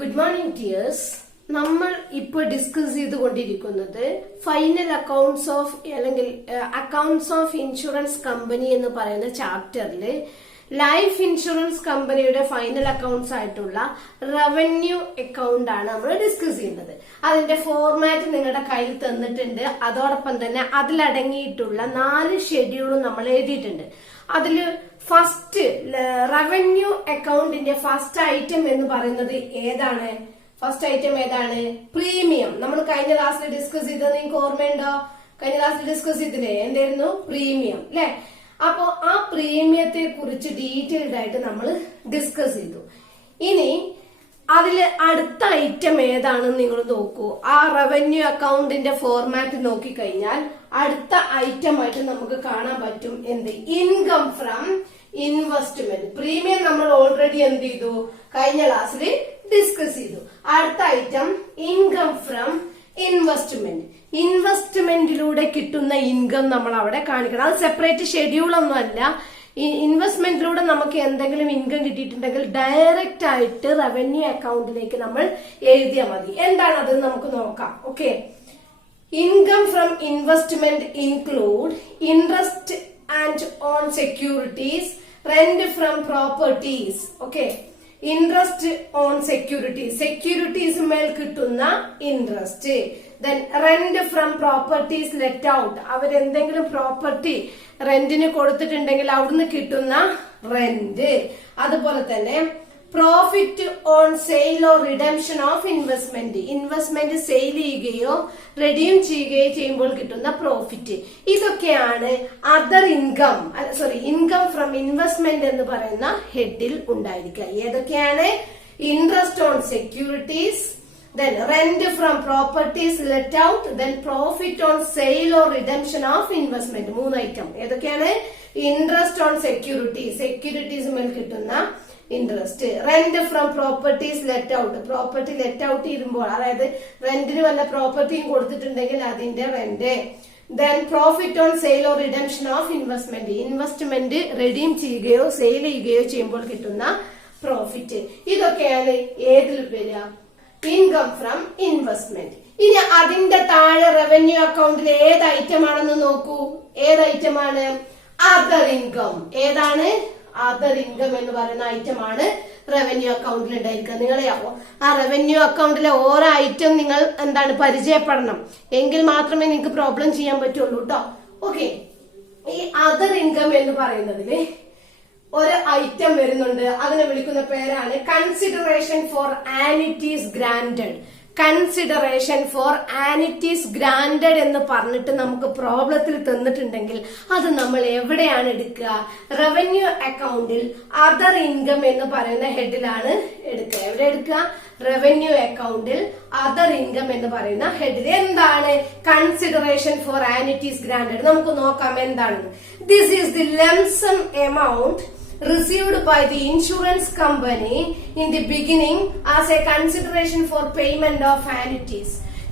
Good morning tears. നമ്മൾ ഇപ്പോൾ discuss ചെയ്തുകൊണ്ടിരിക്കുന്നത് ഫൈനൽ അക്കൗണ്ട്സ് ഓഫ് അല്ലെങ്കിൽ അക്കൗണ്ട്സ് ഓഫ് ഇൻഷുറൻസ് കമ്പനി എന്ന് പറയുന്ന ചാപ്റ്ററിൽ ലൈഫ് ഇൻഷുറൻസ് കമ്പനിയുടെ ഫൈനൽ അക്കൗണ്ട്സ് ആയിട്ടുള്ള റവന്യൂ അക്കൗണ്ട് ആണ് നമ്മൾ ഡിസ്കസ് ചെയ്യുന്നത്. അതിന്റെ ഫോർമാറ്റ് നിങ്ങളുടെ കയ്യിൽ തന്നിട്ടുണ്ട്. അതോടൊപ്പം തന്നെ അതിലടങ്ങിയിട്ടുള്ള 4 ഷെഡ്യൂളും നമ്മൾ എഴുതിയിട്ടുണ്ട്. അതിൽ ഫസ്റ്റ് റവന്യൂ അക്കൗണ്ടിന്റെ ഫസ്റ്റ് ഐറ്റം എന്ന് പറയുന്നത് ഏതാണ്? ഫസ്റ്റ് ഐറ്റം ഏതാണ്? പ്രീമിയം. നമ്മൾ കഴിഞ്ഞ ക്ലാസ്സിൽ ഡിസ്കസ് ചെയ്തത് നിങ്ങൾക്ക് ഓർമ്മയുണ്ടോ? കഴിഞ്ഞ ക്ലാസ്സിൽ ഡിസ്കസ് ചെയ്തില്ലേ? എന്തായിരുന്നു? പ്രീമിയം അല്ലെ? അപ്പോ ആ പ്രീമിയത്തെ കുറിച്ച് ഡീറ്റെയിൽഡ് ആയിട്ട് നമ്മൾ ഡിസ്കസ് ചെയ്തു. ഇനി അതില് അടുത്ത ഐറ്റം ഏതാണെന്ന് നിങ്ങൾ നോക്കൂ. ആ റവന്യൂ അക്കൗണ്ടിന്റെ ഫോർമാറ്റ് നോക്കിക്കഴിഞ്ഞാൽ അടുത്ത ഐറ്റം ആയിട്ട് നമുക്ക് കാണാൻ പറ്റും എന്ത്? Income from investment. പ്രീമിയം നമ്മൾ ഓൾറെഡി എന്ത് ചെയ്തു? കഴിഞ്ഞ ക്ലാസ്സിൽ ഡിസ്കസ് ചെയ്തു. അടുത്ത ഐറ്റം ഇൻകം ഫ്രം ഇൻവെസ്റ്റ്മെന്റ്. ഇൻവെസ്റ്റ്മെന്റിലൂടെ കിട്ടുന്ന ഇൻകം നമ്മൾ അവിടെ കാണിക്കണം. അത് സെപ്പറേറ്റ് ഷെഡ്യൂൾ ഒന്നും അല്ല. ഇൻവെസ്റ്റ്മെന്റിലൂടെ നമുക്ക് എന്തെങ്കിലും ഇൻകം കിട്ടിയിട്ടുണ്ടെങ്കിൽ ഡയറക്റ്റ് ആയിട്ട് റവന്യൂ അക്കൗണ്ടിലേക്ക് നമ്മൾ എഴുതിയാൽ മതി. എന്താണത് നമുക്ക് നോക്കാം. Okay, income from investment include interest and on securities, rent from properties. Okay, interest on securities, securities മേൽ കിട്ടുന്ന interest. Then rent from properties let out, അവരെന്തെങ്കിലും പ്രോപ്പർട്ടി റെന്റിന് കൊടുത്തിട്ടുണ്ടെങ്കിൽ അവിടുന്ന് കിട്ടുന്ന റെന്റ്. അതുപോലെ തന്നെ profit on sale or redemption of investment, investment sale ചെയ്യുകയോ റെഡീം ചെയ്യുകയോ ചെയ്യുമ്പോൾ കിട്ടുന്ന പ്രോഫിറ്റ്. ഇതൊക്കെയാണ് other income, income from investment എന്ന് പറയുന്ന ഹെഡിൽ ഉണ്ടായിരിക്കുക. ഏതൊക്കെയാണ്? Interest on securities, then rent from properties let out, then profit on sale or redemption of investment. 3 item ഏതൊക്കെയാണ്? ഇൻട്രസ്റ്റ് ഓൺ സെക്യൂരിറ്റി, സെക്യൂരിറ്റീസ് മേൽ കിട്ടുന്ന interest. Rent from properties let out, property let out ചെയ്യുമ്പോൾ അതായത് റെന്റിന് വല്ല പ്രോപ്പർട്ടിയും കൊടുത്തിട്ടുണ്ടെങ്കിൽ അതിന്റെ rent. Then profit on sale or redemption of investment, investment redeem ചെയ്യുകയോ സെയിൽ ചെയ്യുകയോ ചെയ്യുമ്പോൾ കിട്ടുന്ന പ്രോഫിറ്റ്. ഇതൊക്കെയാണ് ഏതിൽ വരിക? Income from investment. ഇനി അതിന്റെ താഴെ റവന്യൂ അക്കൗണ്ടിൽ ഏത് ഐറ്റം ആണെന്ന് നോക്കൂ. ഏത് ഐറ്റമാണ്? Other income. ഏതാണ്? അതർ ഇൻകം എന്ന് പറയുന്ന ഐറ്റം ആണ് റവന്യൂ അക്കൗണ്ടിൽ ഉണ്ടായിരിക്കുക. നിങ്ങളെ ആ റവന്യൂ അക്കൗണ്ടിലെ ഓരോ ഐറ്റം നിങ്ങൾ എന്താണ് പരിചയപ്പെടണം. എങ്കിൽ മാത്രമേ നിങ്ങൾക്ക് പ്രോബ്ലം ചെയ്യാൻ പറ്റുള്ളൂ കേട്ടോ. ഓക്കെ, ഈ അതർ ഇൻകം എന്ന് പറയുന്നതില് ഒരു ഐറ്റം വരുന്നുണ്ട്. അതിനെ വിളിക്കുന്ന പേരാണ് consideration four annuities granted. Consideration four annuities granted എന്ന് പറഞ്ഞിട്ട് നമുക്ക് പ്രോബ്ലത്തിൽ തന്നിട്ടുണ്ടെങ്കിൽ അത് നമ്മൾ എവിടെയാണ് എടുക്കുക? റവന്യൂ അക്കൗണ്ടിൽ അതർ ഇൻകം എന്ന് പറയുന്ന ഹെഡിലാണ് എടുക്കുക. എവിടെ എടുക്കുക? റവന്യൂ അക്കൗണ്ടിൽ അതർ ഇൻകം എന്ന് പറയുന്ന ഹെഡിൽ. എന്താണ് കൺസിഡറേഷൻ ഫോർ ആനിറ്റീസ് ഗ്രാന്റഡ്? നമുക്ക് നോക്കാം എന്താണെന്ന്. This is the lump sum amount received by the insurance company in the beginning as a consideration for payment of annuities.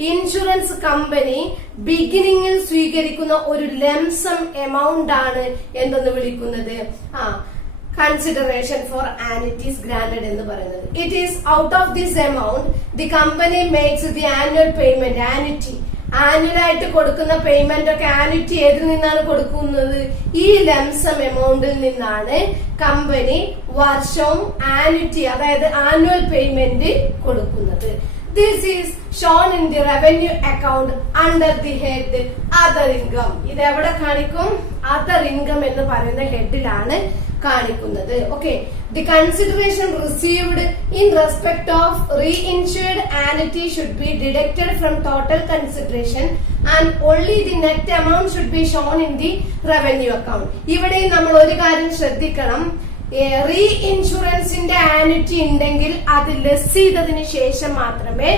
Insurance company ബിഗിനിങ്ങിൽ സ്വീകരിക്കുന്ന ഒരു ലംസം എമൗണ്ട് ആണ് എന്തെന്ന് വിളിക്കുന്നത്? കൺസിഡറേഷൻ ഫോർ ആനിറ്റീസ് ഗ്രാന്റഡ് എന്ന് പറയുന്നത്. It is out of this amount the company makes the annual payment. Annuity, ആനുവലായിട്ട് കൊടുക്കുന്ന പേയ്മെന്റ് ഒക്കെ ആനുറ്റി ഏതിൽ നിന്നാണ് കൊടുക്കുന്നത്? ഈ ലംസം എമൗണ്ടിൽ നിന്നാണ് കമ്പനി വർഷവും ആനുറ്റി അതായത് ആനുവൽ പേയ്മെന്റ് കൊടുക്കുന്നത്. This is shown in the revenue account under the head other income. ഇത് എവിടെ കാണിക്കും? അതർ ഇൻകം എന്ന് പറയുന്ന ഹെഡിലാണ് കാണിക്കുന്നത്. Okay, the consideration received in respect of reinsured annuity should be deducted from total consideration and only the net amount should be shown in the revenue account. ഇവിടെ നമ്മൾ ഒരു കാര്യം ശ്രദ്ധിക്കണം. റീ ഇൻഷുറൻസിന്റെ ആനുറ്റി ഉണ്ടെങ്കിൽ അത് ലെസ് ചെയ്തതിന് ശേഷം മാത്രമേ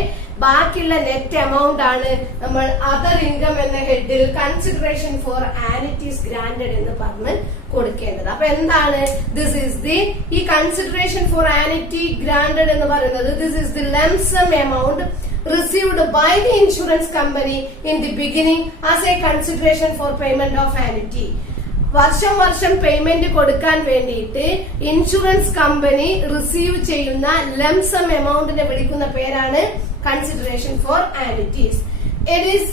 ബാക്കിയുള്ള നെറ്റ് എമൗണ്ട് ആണ് നമ്മൾ അതർ ഇൻകം എന്ന ഹെഡിൽ കൺസിഡറേഷൻ ഫോർ ആനിറ്റീസ് ഗ്രാന്റഡ് എന്ന് പറഞ്ഞ് കൊടുക്കേണ്ടത്. അപ്പൊ എന്താണ്? ദിസ് ഈസ് ദി ഈ കൺസിഡറേഷൻ ഫോർ ആനിറ്റി ഗ്രാന്റഡ് എന്ന് പറയുന്നത് this is the lump sum amount received by the insurance company in the beginning as a consideration for payment of annuity. വർഷം വർഷം പേയ്മെന്റ് കൊടുക്കാൻ വേണ്ടിയിട്ട് ഇൻഷുറൻസ് കമ്പനി റിസീവ് ചെയ്യുന്ന lump sum എമൗണ്ടിനെ വിളിക്കുന്ന പേരാണ് consideration for annuities. It is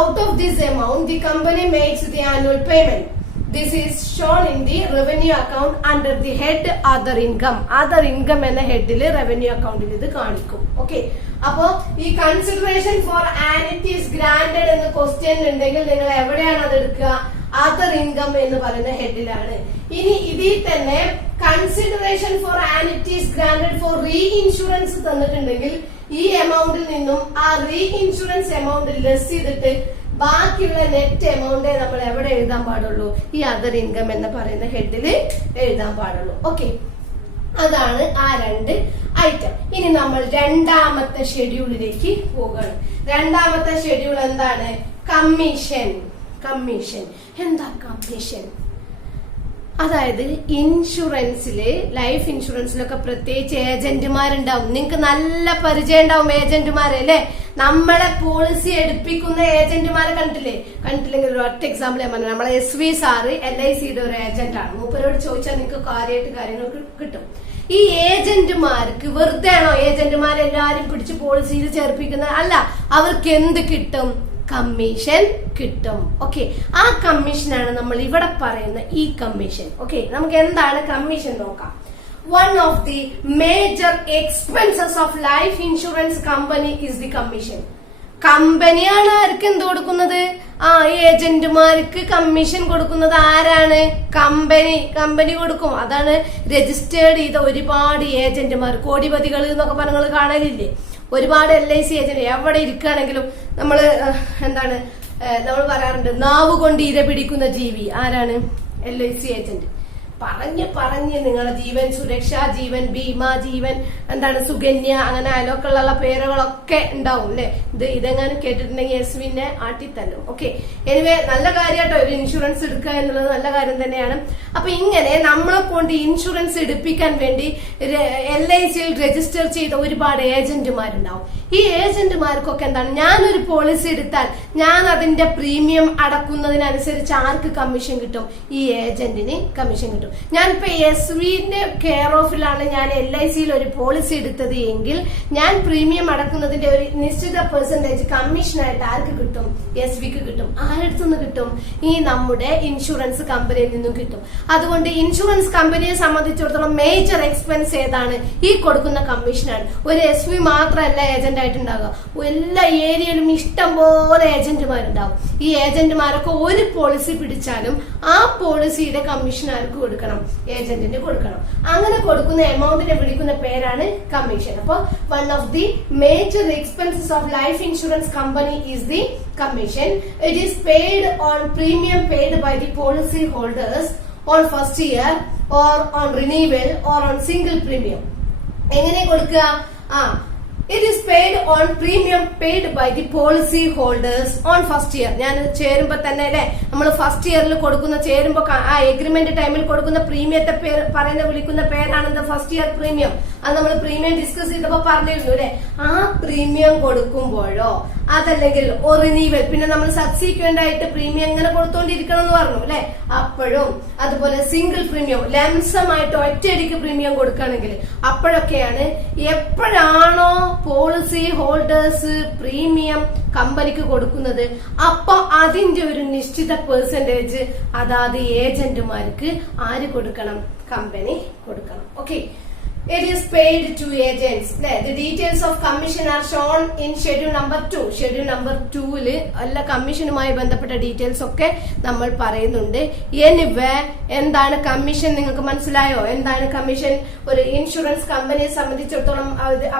out of this amount the company makes the annual payment. This is shown in the revenue account under the head other income. Other income എന്ന ഹെഡില് revenue അക്കൗണ്ടിൽ ഇത് കാണിക്കും. Okay, അപ്പോ ഈ consideration for annuities granted എന്ന question ഉണ്ടെങ്കിൽ നിങ്ങൾ എവിടെയാണ് അത് എടുക്കുക? അതർ ഇൻകം എന്ന് പറയുന്ന ഹെഡിലാണ്. ഇനി ഇതിൽ തന്നെ consideration for annuities granted for reinsurance തന്നിട്ടുണ്ടെങ്കിൽ ഈ എമൗണ്ടിൽ നിന്നും ആ റീ ഇൻഷുറൻസ് എമൗണ്ട് ലെസ് ചെയ്തിട്ട് ബാക്കിയുള്ള നെറ്റ് എമൗണ്ടേ നമ്മൾ എവിടെ എഴുതാൻ പാടുള്ളൂ? ഈ അതർ ഇൻകം എന്ന് പറയുന്ന ഹെഡില് എഴുതാൻ പാടുള്ളൂ. ഓക്കെ, അതാണ് ആ രണ്ട് ഐറ്റം. ഇനി നമ്മൾ രണ്ടാമത്തെ ഷെഡ്യൂളിലേക്ക് പോവുകയാണ്. രണ്ടാമത്തെ ഷെഡ്യൂൾ എന്താണ്? കമ്മീഷൻ. കമ്മീഷൻ എന്താ കമ്മീഷൻ? അതായത് ഇൻഷുറൻസില്, ലൈഫ് ഇൻഷുറൻസിലൊക്കെ പ്രത്യേകിച്ച് ഏജന്റുമാരുണ്ടാവും. നിങ്ങൾക്ക് നല്ല പരിചയം ഉണ്ടാവും ഏജന്റുമാരെ അല്ലെ? നമ്മളെ പോളിസി എടുപ്പിക്കുന്ന ഏജന്റുമാരെ കണ്ടിട്ടില്ലെങ്കിൽ ഒരു ഒറ്റ എക്സാമ്പിൾ ഞാൻ പറഞ്ഞു. നമ്മളെ SV സാറ് LICയുടെ ഒരു ഏജന്റ് ആണ്. മൂപ്പരോട് ചോദിച്ചാൽ നിങ്ങൾക്ക് കാര്യമായിട്ട് കാര്യങ്ങൾ കിട്ടും. ഈ ഏജന്റുമാർക്ക് വെറുതെ ആണോ ഏജന്റുമാരെല്ലാരും പിടിച്ച് പോളിസിയിൽ ചേർപ്പിക്കുന്നത്? അല്ല, അവർക്ക് എന്ത് കിട്ടും? കമ്മീഷൻ കിട്ടും. ഓക്കെ, ആ കമ്മീഷനാണ് നമ്മൾ ഇവിടെ പറയുന്ന ഈ കമ്മീഷൻ. ഓക്കെ, നമുക്ക് എന്താണ് കമ്മീഷൻ നോക്കാം. One of the major expenses of life insurance company is the commission. കമ്പനിയാണ് ആർക്ക് എന്ത് കൊടുക്കുന്നത്? ഏജന്റുമാർക്ക് കമ്മീഷൻ കൊടുക്കുന്നത് ആരാണ്? കമ്പനി കൊടുക്കും. അതാണ് രജിസ്റ്റേർഡ് ചെയ്ത ഒരുപാട് ഏജന്റുമാർ, കോടിപതികൾ എന്നൊക്കെ പറഞ്ഞ കാണലില്ലേ? ഒരുപാട് LIC ഏജന്റ് എവിടെ ഇരിക്കുകയാണെങ്കിലും നമ്മള് നമ്മൾ പറയാറുണ്ട്, നാവ് കൊണ്ട് ഇര പിടിക്കുന്ന ജീവി ആരാണ്? LIC agent. പറഞ്ഞ് നിങ്ങളെ ജീവൻ സുരക്ഷ, ജീവൻ ഭീമ, ജീവൻ സുകന്യ, അങ്ങനെ അയലൊക്കെയുള്ള പേരുകളൊക്കെ ഉണ്ടാവും അല്ലെ? ഇതെങ്ങാനും കേട്ടിട്ടുണ്ടെങ്കിൽ SVനെ ആട്ടിത്തല്ലും. ഓക്കെ, എനിവേ നല്ല കാര്യമായിട്ടോ ഒരു ഇൻഷുറൻസ് എടുക്കുക എന്നുള്ളത് നല്ല കാര്യം തന്നെയാണ്. അപ്പൊ ഇങ്ങനെ നമ്മളെ കൊണ്ട് ഇൻഷുറൻസ് എടുപ്പിക്കാൻ വേണ്ടി LICയിൽ രജിസ്റ്റർ ചെയ്ത ഒരുപാട് ഏജന്റുമാരുണ്ടാവും. ഈ ഏജന്റുമാർക്കൊക്കെ ഞാനൊരു പോളിസി എടുത്താൽ ഞാൻ അതിന്റെ പ്രീമിയം അടക്കുന്നതിനനുസരിച്ച് ആർക്ക് കമ്മീഷൻ കിട്ടും? ഈ ഏജന്റിന് കമ്മീഷൻ കിട്ടും. ഞാനിപ്പോ SVന്റെ കെയർ ഓഫിലാണ് ഞാൻ LICയിൽ ഒരു പോളിസി എടുത്തത് എങ്കിൽ ഞാൻ പ്രീമിയം അടക്കുന്നതിന്റെ ഒരു നിശ്ചിത പെർസെന്റേജ് കമ്മീഷനായിട്ട് ആർക്ക് കിട്ടും? SVക്ക് കിട്ടും. ആരടുത്തുനിന്ന് കിട്ടും? ഈ നമ്മുടെ ഇൻഷുറൻസ് കമ്പനിയിൽ നിന്നും കിട്ടും. അതുകൊണ്ട് ഇൻഷുറൻസ് കമ്പനിയെ സംബന്ധിച്ചിടത്തോളം മേജർ എക്സ്പെൻസ് ഏതാണ്? ഈ കൊടുക്കുന്ന കമ്മീഷനാണ്. ഒരു SV മാത്രമല്ല ഏജന്റ് ആയിട്ടുണ്ടാകുക, എല്ലാ ഏരിയയിലും ഇഷ്ടം പോലെ ഏജന്റുമാരുണ്ടാവും. ഈ ഏജന്റുമാരൊക്കെ ഒരു പോളിസി പിടിച്ചാലും ആ പോളിസിയുടെ കമ്മീഷൻ ആർക്ക് കൊടുക്കണം? ഏജന്റിന് കൊടുക്കണം. അങ്ങനെ കൊടുക്കുന്ന എമൗണ്ടിനെ വിളിക്കുന്ന പേരാണ് കമ്മീഷൻ. അപ്പൊ one of the major expenses of life insurance company is the commission. It is paid on premium paid by the policy holders on first year or on renewal or on single premium. എങ്ങനെ കൊടുക്കുക? It is paid on premium paid by the policy holders on first year. ഞാൻ ചേരുമ്പോ തന്നെ അല്ലെ നമ്മൾ first ഇയറിൽ കൊടുക്കുന്ന, ചേരുമ്പോ ആ agreement ടൈമിൽ കൊടുക്കുന്ന പ്രീമിയത്തെ വിളിക്കുന്ന പേരാണ് ഫസ്റ്റ് ഇയർ പ്രീമിയം. അത് നമ്മൾ പ്രീമിയം ഡിസ്കസ് ചെയ്തപ്പോ പറഞ്ഞിരുന്നു അല്ലെ? ആ പ്രീമിയം കൊടുക്കുമ്പോഴോ അതല്ലെങ്കിൽ റിന്യൂവൽ, പിന്നെ നമ്മൾ സബ്സീക്വന്റ് ആയിട്ട് പ്രീമിയം എങ്ങനെ കൊടുത്തോണ്ടിരിക്കണം എന്ന് പറഞ്ഞു അല്ലെ? അപ്പോഴും അതുപോലെ സിംഗിൾ പ്രീമിയം ലംസമായിട്ട് ഒറ്റയടിക്ക് പ്രീമിയം കൊടുക്കുകയാണെങ്കിൽ അപ്പോഴൊക്കെയാണ് എപ്പോഴാണോ പോളിസി ഹോൾഡേഴ്സ് പ്രീമിയം കമ്പനിക്ക് കൊടുക്കുന്നത് അപ്പൊ അതിന്റെ ഒരു നിശ്ചിത പെർസെന്റേജ് അതാത് ഏജന്റുമാർക്ക് ആര് കൊടുക്കണം? കമ്പനി കൊടുക്കണം. Okay, it is paid to agents. The details of commission are shown in schedule number 2. schedule number 2ൽ എല്ലാ കമ്മീഷനുമായി ബന്ധപ്പെട്ട ഡീറ്റെയിൽസ് ഒക്കെ നമ്മൾ പറയുന്നുണ്ട്. എനിവേ എന്താണ് കമ്മീഷൻ? നിങ്ങൾക്ക് മനസ്സിലായോ എന്താണ് കമ്മീഷൻ? ഒരു ഇൻഷുറൻസ് കമ്പനിയെ സംബന്ധിച്ചിടത്തോളം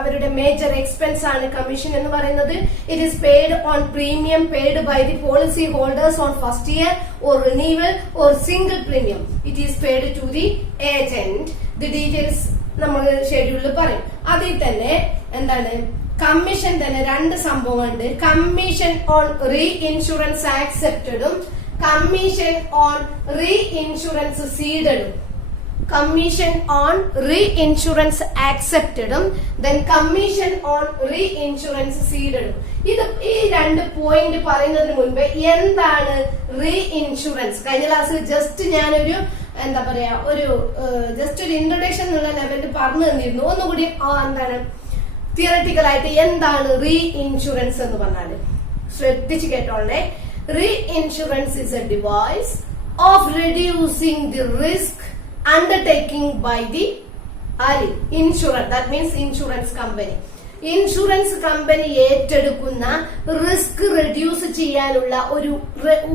അവരുടെ മേജർ എക്സ്പെൻസ് ആണ് കമ്മീഷൻ എന്ന് പറയുന്നത്. It is paid on premium paid by the policy holders on first year or renewal or single premium. It is paid to the agent. The details നമ്മൾ ഷെഡ്യൂളിൽ പറയും. അതിൽ തന്നെ കമ്മീഷൻ തന്നെ രണ്ട് സംഭവമുണ്ട്. കമ്മീഷൻ ഓൺ റീ ഇൻഷുറൻസ് ആക്സെപ്റ്റഡും commission on reinsurance സീഡഡും. കമ്മീഷൻ ഓൺ റീ ഇൻഷുറൻസ് ആക്സെപ്റ്റഡും then commission on reinsurance സീഡഡും. ഇത് ഈ 2 പോയിന്റ് പറയുന്നതിന് മുൻപ് എന്താണ് റീ ഇൻഷുറൻസ്? കഴിഞ്ഞ ക്ലാസ്സിൽ ജസ്റ്റ് ഞാനൊരു എന്താ പറയാ ഒരു ജസ്റ്റ് ഒരു ഇൻട്രൊഡക്ഷൻ എന്നുള്ള ലെവലിൽ പറഞ്ഞു തന്നിരുന്നു. ഒന്നുകൂടി എന്താണ് തിയററ്റിക്കൽ ആയിട്ട് എന്താണ് റീ ഇൻഷുറൻസ് എന്ന് പറഞ്ഞാല് ശ്രദ്ധിച്ചു കേട്ടോളെ. Reinsurance is a device of reducing the risk undertaking by the insurer, that means insurance company. Insurance company ഏറ്റെടുക്കുന്ന റിസ്ക് റെഡ്യൂസ് ചെയ്യാനുള്ള ഒരു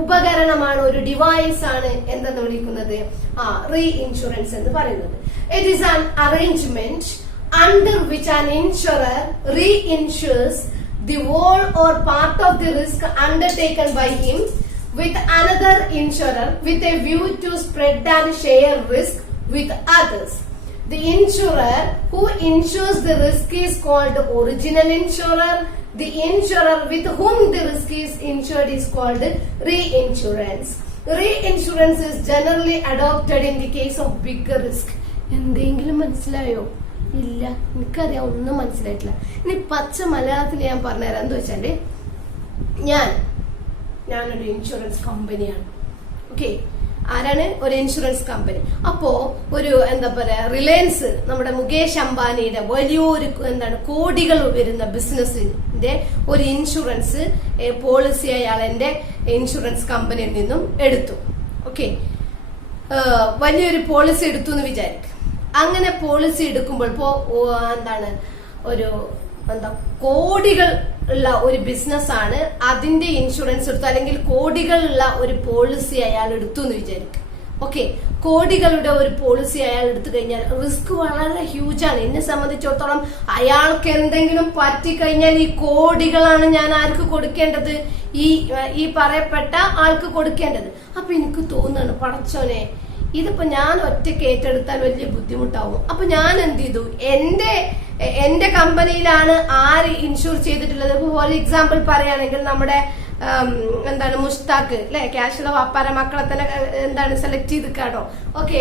ഉപകരണമാണ്, ഒരു ഡിവൈസ് ആണ് എന്തെന്ന് വിളിക്കുന്നത് റീ ഇൻഷുറൻസ് എന്ന് പറയുന്നത്. It is an arrangement under which an insurer reinsures the whole or part of the risk undertaken by him with another insurer with a view to spread and share risk with others. The insurer who insures the risk is called original insurer. The insurer with whom the risk is insured is called reinsurance. Reinsurance is generally adopted in the case of bigger risk. എന്തെങ്കിലും മനസ്സിലായോ? ഇല്ല, എനിക്കറിയാം, ഒന്നും മനസ്സിലായിട്ടില്ല. ഇനി പച്ച മലയാളത്തിൽ ഞാൻ പറഞ്ഞുതരാം. എന്താ വെച്ചാല് ഞാനൊരു ഇൻഷുറൻസ് കമ്പനിയാണ്. ഓക്കെ, ആരാണ്? ഒരു ഇൻഷുറൻസ് കമ്പനി. അപ്പോ ഒരു എന്താ പറയാ റിലയൻസ്, നമ്മുടെ മുകേഷ് അംബാനിയുടെ വലിയൊരു കോടികൾ വരുന്ന ബിസിനസിന്റെ ഒരു ഇൻഷുറൻസ് പോളിസി അയാൾ എന്റെ ഇൻഷുറൻസ് കമ്പനിയിൽ നിന്നും എടുത്തു. ഓക്കെ, വലിയൊരു പോളിസി എടുത്തു എന്ന് വിചാരിക്കും. അങ്ങനെ പോളിസി എടുക്കുമ്പോൾ ഇപ്പോ ഒരു കോടികൾ ഉള്ള ഒരു ബിസിനസ് ആണ്, അതിന്റെ ഇൻഷുറൻസ് എടുത്തു, അല്ലെങ്കിൽ കോടികളുള്ള ഒരു പോളിസി അയാൾ എടുത്തു എന്ന് വിചാരിക്കും. ഓക്കെ, കോടികളുടെ ഒരു പോളിസി അയാൾ എടുത്തു കഴിഞ്ഞാൽ റിസ്ക് വളരെ ഹ്യൂജ് ആണ്. എന്നെ സംബന്ധിച്ചിടത്തോളം അയാൾക്ക് എന്തെങ്കിലും പറ്റിക്കഴിഞ്ഞാൽ ഈ കോടികളാണ് ഞാൻ ആർക്ക് കൊടുക്കേണ്ടത്? ഈ പറയപ്പെട്ട ആൾക്ക് കൊടുക്കേണ്ടത്. അപ്പൊ എനിക്ക് തോന്നുന്നു, പടച്ചോനെ, ഇതിപ്പോ ഞാൻ ഒറ്റയ്ക്ക് ഏറ്റെടുത്താൽ വലിയ ബുദ്ധിമുട്ടാവും. അപ്പൊ ഞാൻ എന്ത് ചെയ്തു, എന്റെ കമ്പനിയിലാണ് ആര് ഇൻഷുർ ചെയ്തിട്ടുള്ളത്. ഫോർ എക്സാമ്പിൾ പറയുകയാണെങ്കിൽ നമ്മുടെ മുഷ്താഖ് അല്ലെ, ക്യാഷുള്ള വാപ്പാര മക്കളെ തന്നെ സെലക്ട് ചെയ്ത് കേട്ടോ. ഓക്കെ,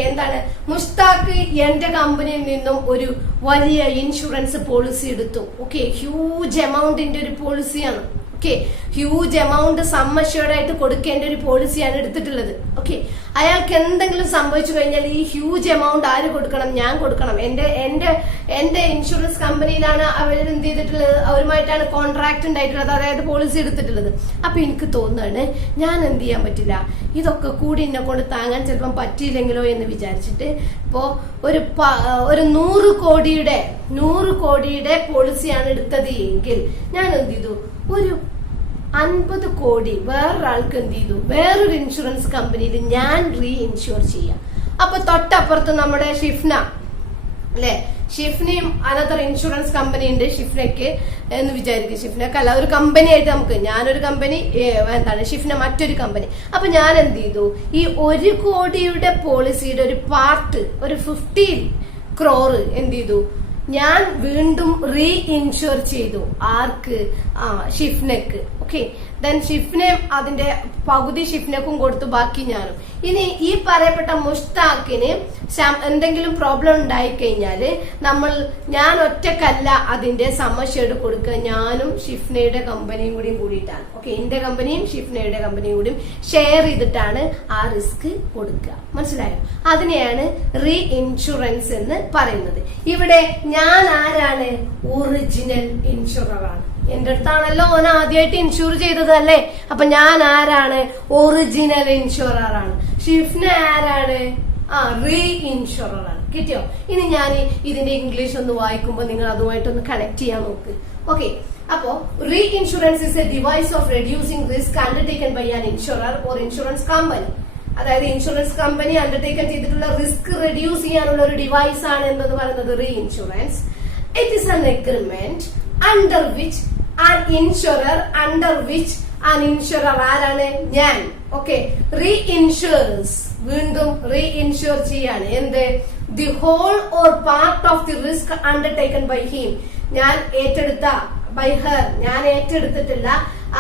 മുഷ്താഖ് എന്റെ കമ്പനിയിൽ നിന്നും ഒരു വലിയ ഇൻഷുറൻസ് പോളിസി എടുത്തു. ഓക്കെ, ഹ്യൂജ് എമൗണ്ടിന്റെ ഒരു പോളിസിയാണ്. ഓക്കെ, ഹ്യൂജ് എമൗണ്ട് സമ്മഷ്യൂർഡ് ആയിട്ട് കൊടുക്കേണ്ട ഒരു പോളിസിയാണ് എടുത്തിട്ടുള്ളത്. ഓക്കെ, അയാൾക്ക് എന്തെങ്കിലും സംഭവിച്ചു കഴിഞ്ഞാൽ ഈ ഹ്യൂജ് എമൗണ്ട് ആര് കൊടുക്കണം? ഞാൻ കൊടുക്കണം. എന്റെ ഇൻഷുറൻസ് കമ്പനിയിലാണ് അവർ എന്ത് ചെയ്തിട്ടുള്ളത്, അവരുമായിട്ടാണ് കോൺട്രാക്ട് ഉണ്ടായിട്ടുള്ളത്, അതായത് പോളിസി എടുത്തിട്ടുള്ളത്. അപ്പൊ എനിക്ക് തോന്നുകയാണ്, ഞാൻ എന്ത് ചെയ്യാൻ പറ്റില്ല, ഇതൊക്കെ കൂടി എന്നെ കൊണ്ട് താങ്ങാൻ ചിലപ്പം പറ്റിയില്ലെങ്കിലോ എന്ന് വിചാരിച്ചിട്ട് ഇപ്പോ ഒരു 100 കോടിയുടെ പോളിസിയാണ് എടുത്തത് എങ്കിൽ ഞാൻ എന്ത് ചെയ്തു, ഒരു 50 കോടി വേറൊരാൾക്ക് എന്ത് ചെയ്തു, വേറൊരു ഇൻഷുറൻസ് കമ്പനിയിൽ ഞാൻ റീ ഇൻഷുർ ചെയ്യാം. അപ്പൊ തൊട്ടപ്പുറത്ത് നമ്മുടെ ഷിഫ്ന അല്ലെ, ഷിഫ്നയും അനദർ ഇൻഷുറൻസ് കമ്പനി ഉണ്ട് ഷിഫ്നയ്ക്ക് എന്ന് വിചാരിക്കും. ഷിഫ്നക്കല്ല, ഒരു കമ്പനി ആയിട്ട് നമുക്ക്, ഞാനൊരു കമ്പനി, ഷിഫ്ന മറ്റൊരു കമ്പനി. അപ്പൊ ഞാൻ എന്ത് ചെയ്തു, ഈ 1 കോടിയുടെ പോളിസിയുടെ ഒരു പാർട്ട്, ഒരു 50 crore എന്ത് ചെയ്തു, ഞാൻ വീണ്ടും റീ ഇൻഷുർ ചെയ്തു. ആർക്ക്? ഷിഫ്നക്ക്. ഓക്കെ, ദെൻ ഷിഫ്നെ അതിന്റെ പകുതി ഷിഫ്നക്കും കൊടുത്തു, ബാക്കി ഞാനും. ഇനി ഈ പറയപ്പെട്ട മുഷ്താഖിന് എന്തെങ്കിലും പ്രോബ്ലം ഉണ്ടായിക്കഴിഞ്ഞാല് ഞാൻ ഒറ്റക്കല്ല അതിന്റെ സമ്മഷ്യൂർഡ് കൊടുക്കുക, ഞാനും ഷിഫ്നയുടെ കമ്പനിയും കൂടിയിട്ടാണ്. ഓക്കെ, എന്റെ കമ്പനിയും ഷിഫ്നയുടെ കമ്പനിയും കൂടി ഷെയർ ചെയ്തിട്ടാണ് ആ റിസ്ക് കൊടുക്കുക. മനസ്സിലായോ? അതിനെയാണ് റീ ഇൻഷുറൻസ് എന്ന് പറയുന്നത്. ഇവിടെ ഞാൻ ആരാണ്? ഒറിജിനൽ ഇൻഷുററാണ്. എന്റെ അടുത്താണല്ലോ ഓൻ ആദ്യമായിട്ട് ഇൻഷുർ ചെയ്തത് അല്ലേ? അപ്പൊ ഞാൻ ആരാണ്? ഒറിജിനൽ ഇൻഷുററാണ്. ഷിഫ്ന ആരാണ്? റീ ഇൻഷുററാണ്. കിട്ടിയോ? ഇനി ഞാൻ ഇതിന്റെ ഇംഗ്ലീഷ് ഒന്ന് വായിക്കുമ്പോൾ നിങ്ങൾ അതുമായിട്ടൊന്ന് കണക്ട് ചെയ്യാൻ നോക്ക്. ഓക്കെ, അപ്പോ reinsurance is a device of reducing risk undertaken by an insurer or insurance company. അതായത് ഇൻഷുറൻസ് കമ്പനി അണ്ടർടേക്കൻ ചെയ്തിട്ടുള്ള റിസ്ക് റെഡ്യൂസ് ചെയ്യാനുള്ള ഒരു ഡിവൈസ് ആണ് എന്തെന്ന് പറയുന്നത് reinsurance. It is an agreement under which an insurer ആരാണ്? ഞാൻ. Okay, reinsurance വീണ്ടും റീ ഇൻഷുർ ചെയ്യാണ്. എന്ത്? The whole or part of the risk undertaken by him. ഞാൻ ഏറ്റെടുത്ത, ബൈ ഹെർ, ഞാൻ ഏറ്റെടുത്തിട്ടുള്ള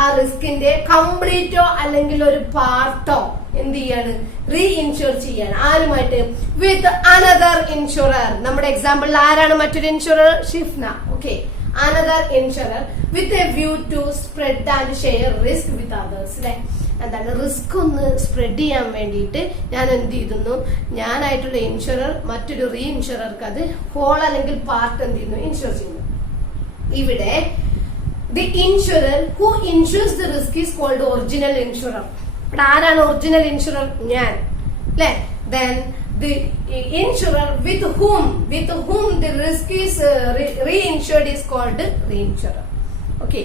ആ റിസ്കിന്റെ കംപ്ലീറ്റോ അല്ലെങ്കിൽ ഒരു പാർട്ടോ എന്ത് ചെയ്യാണ്, റീ ഇൻഷുർ ചെയ്യാണ്. ആരുമായിട്ട്? With another insurer. നമ്മുടെ എക്സാമ്പിളിൽ ആരാണ് മറ്റൊരു insurer? Shifna. Okay, another insurer with a view to spread and share risk with others. അല്ലെ, എന്താണ് റിസ്ക് ഒന്ന് സ്പ്രെഡ് ചെയ്യാൻ വേണ്ടിയിട്ട് ഞാൻ എന്ത് ചെയ്യുന്നു, ഞാനായിട്ടുള്ള ഇൻഷുറർ മറ്റൊരു റീ ഇൻഷുറർക്ക് അത് ഹോൾ അല്ലെങ്കിൽ പാർട്ട് എന്ത് ചെയ്യുന്നു, ഇൻഷുർ ചെയ്യുന്നു. ഇവിടെ the insurer who insures the risk is called original insurer. ഇവിടെ ആരാണ് ഒറിജിനൽ ഇൻഷുറർ? ഞാൻ. അല്ലെ, then the insurer with whom the risk is reinsured is called reinsurer. Okay,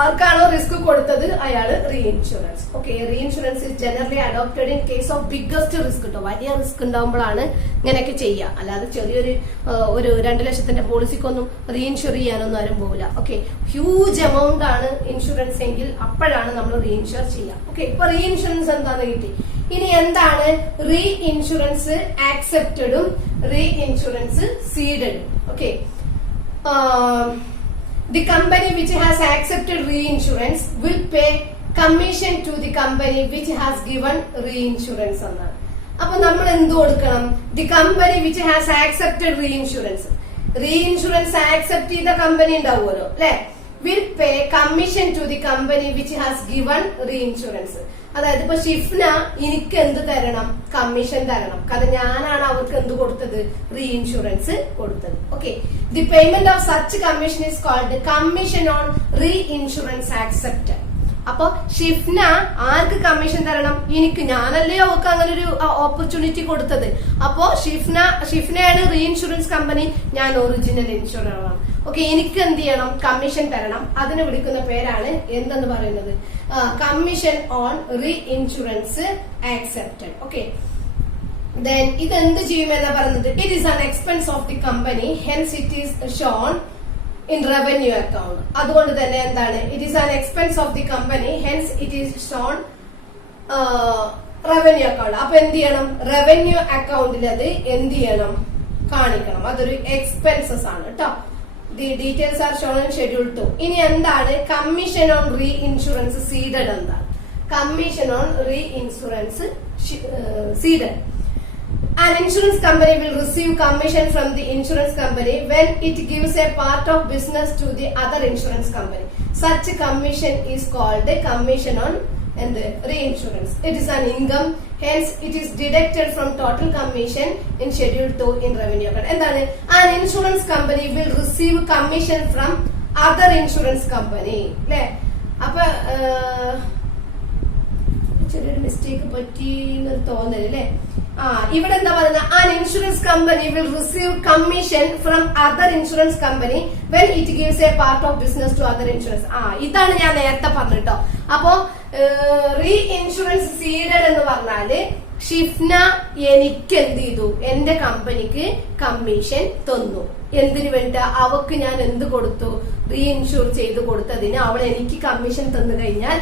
ആർക്കാണോ റിസ്ക് കൊടുത്തത് അയാള് reinsurance. Okay, reinsurance is generally adopted in case of biggest risk കേട്ടോ. വലിയ risk ഉണ്ടാകുമ്പോഴാണ് ഇങ്ങനെയൊക്കെ ചെയ്യുക. അല്ലാതെ ചെറിയൊരു 2 ലക്ഷത്തിന്റെ പോളിസിക്കൊന്നും റീഇൻഷുർ ചെയ്യാനൊന്നും ആരും പോകില്ല. ഓക്കെ, ഹ്യൂജ് എമൗണ്ട് ആണ് ഇൻഷുറൻസ് എങ്കിൽ അപ്പോഴാണ് നമ്മൾ റീഇൻഷുർ ചെയ്യുക. ഓക്കെ, ഇപ്പൊ റീഇൻഷുറൻസ് എന്താന്ന് കിട്ടി. ഇനി എന്താണ് റീ ഇൻഷുറൻസ് ആക്സെപ്റ്റഡും റീ ഇൻഷുറൻസ് സീഡഡും? Okay, the company which has accepted reinsurance will pay commission to the company which has given reinsurance എന്നാണ്. അപ്പൊ നമ്മൾ എന്ത് കൊടുക്കണം? the company which has accepted reinsurance accept ചെയ്ത കമ്പനി ഉണ്ടാവുമല്ലോ അല്ലെ, will pay commission to the company which has given reinsurance. അതായത് ഇപ്പൊ ഷിഫ്ന എനിക്ക് എന്ത് തരണം? കമ്മീഷൻ തരണം. കാരണം ഞാനാണ് അവർക്ക് എന്ത് കൊടുത്തത്? റീഇൻഷുറൻസ് കൊടുത്തത്. Okay, the payment of such commission is called commission on reinsurance accepted. അപ്പൊ ഷിഫ്ന ആർക്ക് കമ്മീഷൻ തരണം? എനിക്ക്. ഞാനല്ലേ അവർക്ക് അങ്ങനെ ഒരു ഓപ്പർച്യൂണിറ്റി കൊടുത്തത്. അപ്പോ ഷിഫ്നയാണ് റീഇൻഷുറൻസ് കമ്പനി, ഞാൻ ഒറിജിനൽ ഇൻഷുററാണ്. ഓക്കെ, എനിക്ക് എന്ത് ചെയ്യണം? കമ്മീഷൻ തരണം. അതിന് വിളിക്കുന്ന പേരാണ് എന്തെന്ന് പറയുന്നത്? Commission on reinsurance accepted. Okay, then ഇത് എന്ത് ചെയ്യുമെന്നാ പറയുന്നത്? It is an expense of the company, hence it is shown in revenue account. അതുകൊണ്ട് തന്നെ എന്താണ്? It is an expense of the company, hence it is shown revenue account. അപ്പൊ എന്ത് ചെയ്യണം? Revenue അക്കൗണ്ടിൽ അത് എന്ത് ചെയ്യണം? കാണിക്കണം. അതൊരു എക്സ്പെൻസസ് ആണ് കേട്ടോ. The details are shown in schedule 2. ഇനി എന്താണ് commission on reinsurance ceded? എന്താണ് commission on reinsurance ceded? An insurance company will receive commission from the insurance company when it gives a part of business to the other insurance company. Such commission is called a commission on reinsurance. It is an income, hence it is deducted from total commission in schedule 2 in revenue account. എന്താണ്? An insurance company will receive commission from other insurance company. അല്ലേ? അപ്പൊ ചെറിയൊരു mistake പറ്റി എന്നൊരു തോന്നല് അല്ലേ? ഇവിടെ എന്താ പറയുന്നത്? An insurance company will receive commission from other insurance company when it gives a part of business to other insurance. ഇതാണ് ഞാൻ നേരത്തെ പറഞ്ഞിട്ടോ. അപ്പോ റീ ഇൻഷുറൻസ് സീഡഡ് എന്ന് പറഞ്ഞാല് ഷിഫ്ന എനിക്ക് എന്ത് ചെയ്തു? എന്റെ കമ്പനിക്ക് കമ്മീഷൻ തന്നു. എന്തിനു വേണ്ട? അവക്ക് ഞാൻ എന്ത് കൊടുത്തു? റീ ഇൻഷുർ ചെയ്ത് കൊടുത്തതിന് അവൾ എനിക്ക് കമ്മീഷൻ തന്നു കഴിഞ്ഞാൽ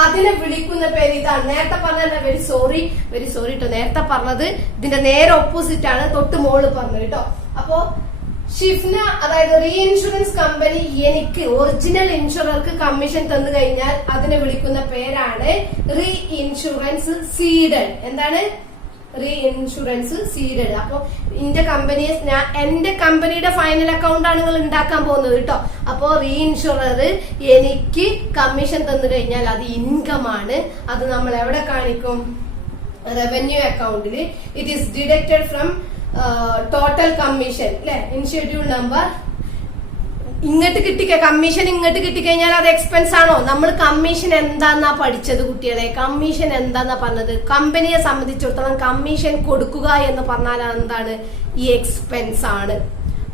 അതിനെ വിളിക്കുന്ന പേര് ഇതാണ്. നേരത്തെ പറഞ്ഞ വെരി സോറി കേട്ടോ, നേരത്തെ പറഞ്ഞത് ഇതിന്റെ നേരെ ഓപ്പോസിറ്റ് ആണ്, തൊട്ട് മോള് പറഞ്ഞു കേട്ടോ. അപ്പോ ഷിഫ്ന അതായത് റീ ഇൻഷുറൻസ് കമ്പനി എനിക്ക് ഒറിജിനൽ ഇൻഷുറർക്ക് കമ്മീഷൻ തന്നു കഴിഞ്ഞാൽ അതിനെ വിളിക്കുന്ന പേരാണ് റീ ഇൻഷുറൻസ് സീഡഡ്. എന്താണ്? Reinsurance seeded. അപ്പൊ എന്റെ കമ്പനിയുടെ ഫൈനൽ അക്കൗണ്ട് ആണ് നിങ്ങൾ ഉണ്ടാക്കാൻ പോകുന്നത് കേട്ടോ. അപ്പോ റീ ഇൻഷുറർ എനിക്ക് കമ്മീഷൻ തന്നു കഴിഞ്ഞാൽ അത് ഇൻകം ആണ്. അത് നമ്മൾ എവിടെ കാണിക്കും? റവന്യൂ അക്കൗണ്ടിൽ. It is deducted from total commission അല്ലെ, ഇൻ ഷെഡ്യൂൾ നമ്പർ. ഇങ്ങോട്ട് കമ്മീഷൻ ഇങ്ങോട്ട് കിട്ടിക്കഴിഞ്ഞാൽ അത് എക്സ്പെൻസ് ആണോ? നമ്മൾ കമ്മീഷൻ എന്താന്നാ പഠിച്ചത് കുട്ടികളെ? കമ്മീഷൻ എന്താന്നാ പറഞ്ഞത്? കമ്പനിയെ സംബന്ധിച്ചിടത്തോളം കമ്മീഷൻ കൊടുക്കുക എന്ന് പറഞ്ഞാൽ എന്താണ്? ഈ എക്സ്പെൻസ് ആണ്.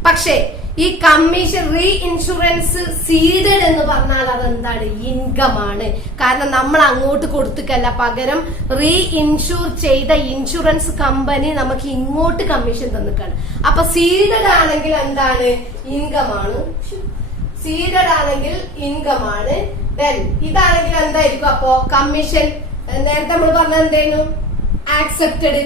പക്ഷേ ഈ കമ്മീഷൻ റീ ഇൻഷുറൻസ് സീഡഡ് എന്ന് പറഞ്ഞാൽ അതെന്താണ്? ഇൻകം ആണ്. കാരണം നമ്മൾ അങ്ങോട്ട് കൊടുത്തിക്കല്ല, പകരം റീ ഇൻഷൂർ ചെയ്ത ഇൻഷുറൻസ് കമ്പനി നമുക്ക് ഇങ്ങോട്ട് കമ്മീഷൻ തന്നിക്കാണ്. അപ്പൊ സീഡഡ് ആണെങ്കിൽ എന്താണ്? ഇൻകം ആണ്. സീഡഡ് ആണെങ്കിൽ ഇൻകം ആണ്. ദെൻ ഇതാണെങ്കിൽ എന്തായിരിക്കും? അപ്പോ കമ്മീഷൻ നേരത്തെ നമ്മൾ പറഞ്ഞത് എന്തായിരുന്നു? ആക്സെപ്റ്റഡ്.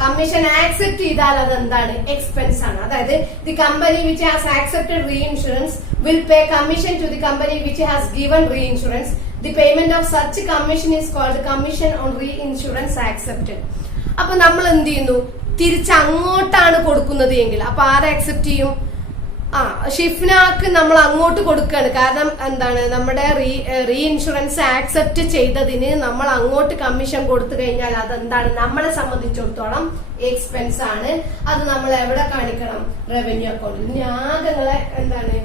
കമ്മീഷൻ ആക്സെപ്റ്റ് ചെയ്താൽ അത് എന്താണ്? എക്സ്പെൻസ് ആണ്. അതായത് the company which has accepted reinsurance will pay commission to the company which has given reinsurance. The payment of such commission is called commission on reinsurance accepted. അപ്പൊ നമ്മൾ എന്ത് ചെയ്യുന്നു, തിരിച്ചങ്ങോട്ടാണ് കൊടുക്കുന്നത് എങ്കിൽ അപ്പൊ ആരെ അക്സെപ്റ്റ് ചെയ്യും? ഷിഫ്നാക്ക് നമ്മൾ അങ്ങോട്ട് കൊടുക്കുകയാണ്. കാരണം എന്താണ്, നമ്മുടെ റീ ഇൻഷുറൻസ് ആക്സെപ്റ്റ് ചെയ്തതിന് നമ്മൾ അങ്ങോട്ട് കമ്മീഷൻ കൊടുത്തു കഴിഞ്ഞാൽ അതെന്താണ്, നമ്മളെ സംബന്ധിച്ചിടത്തോളം എക്സ്പെൻസ് ആണ്. അത് നമ്മൾ എവിടെ കാണിക്കണം? റവന്യൂ അക്കൗണ്ടിൽ. ഞാങ്ങളെ എന്താണ്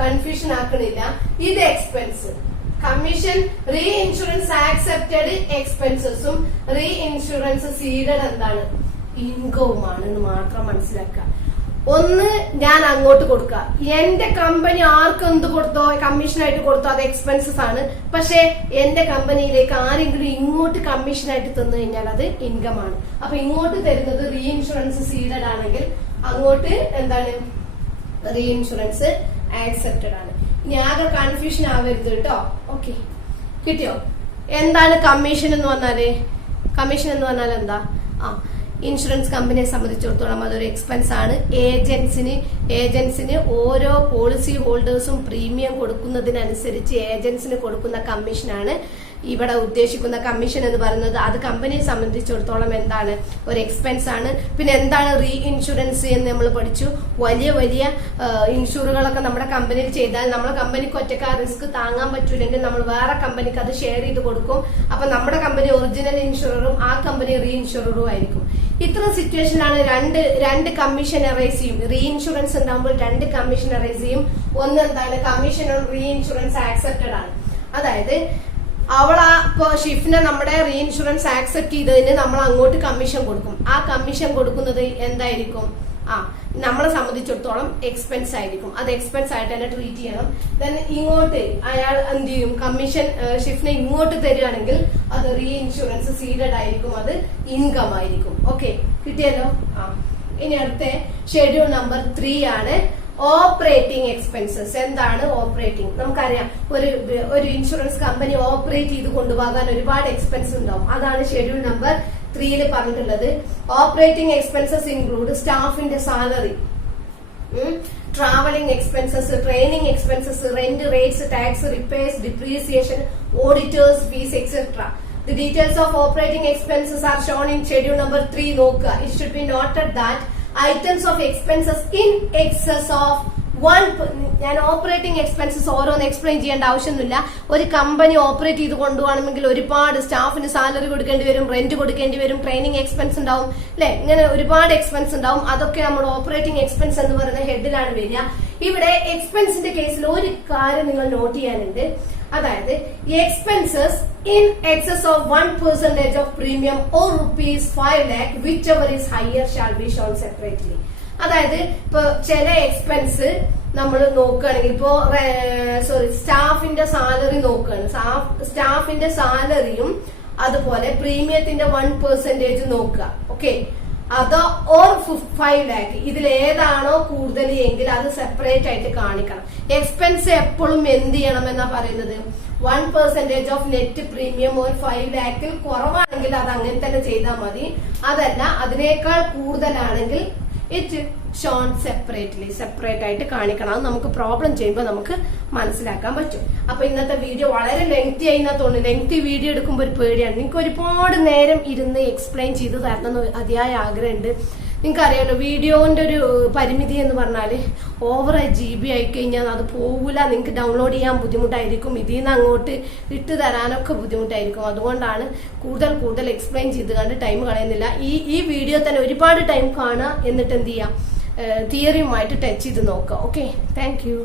കൺഫ്യൂഷൻ ആക്കണില്ല. ഇത് expense. Commission reinsurance accepted എക്സ്പെൻസസും റീ ഇൻഷുറൻസ് സീഡഡ് എന്താണ്, ഇൻകവുമാണ് എന്ന് മാത്രം മനസ്സിലാക്കുക. ഒന്ന് ഞാൻ അങ്ങോട്ട് കൊടുക്കുക, എന്റെ കമ്പനി ആർക്ക് എന്ത് കൊടുത്തോ കമ്മീഷനായിട്ട് കൊടുത്തോ അത് എക്സ്പെൻസസ് ആണ്. പക്ഷെ എന്റെ കമ്പനിയിലേക്ക് ആരെങ്കിലും ഇങ്ങോട്ട് കമ്മീഷനായിട്ട് തന്നു കഴിഞ്ഞാൽ അത് ഇൻകം ആണ്. അപ്പൊ ഇങ്ങോട്ട് തരുന്നത് റീ ഇൻഷുറൻസ് സീഡഡ് ആണെങ്കിൽ അങ്ങോട്ട് എന്താണ്, റീ ഇൻഷുറൻസ് ആക്സെപ്റ്റഡ് ആണ്. ഇനി ആകെ കൺഫ്യൂഷൻ ആവരുത് കേട്ടോ. ഓക്കെ, കിട്ടിയോ? എന്താണ് കമ്മീഷൻ എന്ന് പറഞ്ഞാല്? കമ്മീഷൻ എന്ന് പറഞ്ഞാൽ എന്താ? ഇൻഷുറൻസ് കമ്പനിയെ സംബന്ധിച്ചിടത്തോളം അതൊരു എക്സ്പെൻസ് ആണ്. ഏജൻസിന് ഓരോ പോളിസി ഹോൾഡേഴ്സും പ്രീമിയം കൊടുക്കുന്നതിനനുസരിച്ച് ഏജൻസിന് കൊടുക്കുന്ന കമ്മീഷനാണ് ഇവിടെ ഉദ്ദേശിക്കുന്ന കമ്മീഷൻ എന്ന് പറയുന്നത്. അത് കമ്പനിയെ സംബന്ധിച്ചിടത്തോളം എന്താണ്, ഒരു എക്സ്പെൻസ് ആണ്. പിന്നെ എന്താണ് റീ ഇൻഷുറൻസ് എന്ന് നമ്മൾ പഠിച്ചു. വലിയ വലിയ ഇൻഷുറുകളൊക്കെ നമ്മുടെ കമ്പനിയിൽ ചെയ്താൽ നമ്മളെ കമ്പനിക്ക് ഒറ്റയ്ക്ക് ആ റിസ്ക് താങ്ങാൻ പറ്റൂലെങ്കിൽ നമ്മൾ വേറെ കമ്പനിക്ക് അത് ഷെയർ ചെയ്ത് കൊടുക്കും. അപ്പൊ നമ്മുടെ കമ്പനി ഒറിജിനൽ ഇൻഷുററും ആ കമ്പനി റീ ഇൻഷുററും ആയിരിക്കും. ഇത്ര സിറ്റുവേഷനിലാണ് രണ്ട് കമ്മീഷൻ അറൈസ് ചെയ്യും. റീ ഇൻഷുറൻസ് ഉണ്ടാകുമ്പോൾ രണ്ട് കമ്മീഷൻ അറൈസ് ചെയ്യും. ഒന്ന് എന്താണ്, commission on reinsurance accepted ആണ്. അതായത് ഇപ്പൊ ഷിഫ്റ്റിനെ നമ്മുടെ റീ ഇൻഷുറൻസ് ആക്സെപ്റ്റ് ചെയ്തതിന് നമ്മൾ അങ്ങോട്ട് കമ്മീഷൻ കൊടുക്കും. ആ കമ്മീഷൻ കൊടുക്കുന്നത് എന്തായിരിക്കും? നമ്മളെ സംബന്ധിച്ചിടത്തോളം എക്സ്പെൻസ് ആയിരിക്കും. അത് എക്സ്പെൻസ് ആയിട്ട് തന്നെ ട്രീറ്റ് ചെയ്യണം. ദെൻ ഇങ്ങോട്ട് അയാൾ എന്ത് ചെയ്യും, കമ്മീഷൻ ഷിഫ്റ്റിനെ ഇങ്ങോട്ട് തരികയാണെങ്കിൽ അത് റീ ഇൻഷുറൻസ് സീഡഡ് ആയിരിക്കും, അത് ഇൻകം ആയിരിക്കും. ഓക്കെ, കിട്ടിയല്ലോ. ഇനി അടുത്ത ഷെഡ്യൂൾ നമ്പർ 3 ആണ് ഓപ്പറേറ്റിംഗ് എക്സ്പെൻസസ്. എന്താണ് ഓപ്പറേറ്റിംഗ്? നമുക്കറിയാം, ഒരു ഇൻഷുറൻസ് കമ്പനി ഓപ്പറേറ്റ് ചെയ്ത് കൊണ്ടുപോകാൻ ഒരുപാട് എക്സ്പെൻസ് ഉണ്ടാവും. അതാണ് ഷെഡ്യൂൾ നമ്പർ 3 പറഞ്ഞിട്ടുള്ളത്. ഓപ്പറേറ്റിംഗ് എക്സ്പെൻസസ് ഇൻക്ലൂഡ് സ്റ്റാഫിന്റെ salary, travelling expenses, training expenses, rent, rates, tax, repairs, depreciation, auditors fees etcetera. The details of operating expenses are shown in schedule number 3. നോക്കുക. It should be noted that items of expenses in excess of 1. ഞാൻ operating expenses ഓരോന്ന് explain ചെയ്യേണ്ട ആവശ്യമൊന്നുമില്ല. ഒരു company operate ചെയ്ത് കൊണ്ടുപോകണമെങ്കിൽ ഒരുപാട് സ്റ്റാഫിന് salary കൊടുക്കേണ്ടി വരും, റെന്റ് കൊടുക്കേണ്ടി വരും, ട്രെയിനിങ് എക്സ്പെൻസ് ഉണ്ടാവും, അല്ലെ? ഇങ്ങനെ ഒരുപാട് എക്സ്പെൻസ് ഉണ്ടാവും. അതൊക്കെ നമ്മൾ ഓപ്പറേറ്റിംഗ് എക്സ്പെൻസ് എന്ന് പറയുന്ന ഹെഡിലാണ് വരിക. ഇവിടെ എക്സ്പെൻസിന്റെ കേസിൽ ഒരു കാര്യം നിങ്ങൾ നോട്ട് ചെയ്യാനുണ്ട്. അതായത് expenses in excess of 1% of premium or ₹5 lakh whichever is higher shall be shown separately. അതായത് ഇപ്പൊ ചില എക്സ്പെൻസ് നമ്മൾ നോക്കുകയാണെങ്കിൽ ഇപ്പോ സ്റ്റാഫിന്റെ സാലറി നോക്കുകയാണ്. സ്റ്റാഫിന്റെ സാലറിയും അതുപോലെ പ്രീമിയത്തിന്റെ 1% നോക്കുക. ഓക്കെ, അതോ ഓർ 5 lakh ഇതിൽ ഏതാണോ കൂടുതൽ എങ്കിൽ അത് സെപ്പറേറ്റ് ആയിട്ട് കാണിക്കണം. എക്സ്പെൻസ് എപ്പോഴും എന്ത് ചെയ്യണം എന്നാ പറയുന്നത്, 1% ഓഫ് നെറ്റ് പ്രീമിയം ഒരു 5 lakh കുറവാണെങ്കിൽ അത് അങ്ങനെ തന്നെ ചെയ്താൽ മതി. അതല്ല അതിനേക്കാൾ കൂടുതലാണെങ്കിൽ ഇറ്റ് ഷോൺ സെപ്പറേറ്റ് ആയിട്ട് കാണിക്കണം. അത് നമുക്ക് പ്രോബ്ലം ചെയ്യുമ്പോൾ നമുക്ക് മനസ്സിലാക്കാൻ പറ്റും. അപ്പൊ ഇന്നത്തെ വീഡിയോ വളരെ ലെങ്തി ആയി തോന്നുന്നു. ലെങ്തി വീഡിയോ എടുക്കുമ്പോൾ ഒരു പേടിയാണ്. നിങ്ങൾക്ക് ഒരുപാട് നേരം ഇരുന്ന് എക്സ്പ്ലെയിൻ ചെയ്ത് തരണം അതിയായ ആഗ്രഹമുണ്ട്. നിങ്ങൾക്കറിയാലോ, വീഡിയോന്റെ ഒരു പരിമിതി എന്ന് പറഞ്ഞാല് ഓവർ GB ആയി കഴിഞ്ഞാൽ അത് പോകില്ല. നിങ്ങൾക്ക് ഡൗൺലോഡ് ചെയ്യാൻ ബുദ്ധിമുട്ടായിരിക്കും. ഇതിൽ നിന്ന് അങ്ങോട്ട് ഇട്ട് തരാനൊക്കെ ബുദ്ധിമുട്ടായിരിക്കും. അതുകൊണ്ടാണ് കൂടുതൽ എക്സ്പ്ലെയിൻ ചെയ്ത് കണ്ട് ടൈം കളയുന്നില്ല. ഈ വീഡിയോ തന്നെ ഒരുപാട് ടൈം കാണുക, എന്നിട്ട് എന്ത് ചെയ്യാം, തിയറിയുമായിട്ട് ടച്ച് ചെയ്ത് നോക്കുക. Okay, thank you.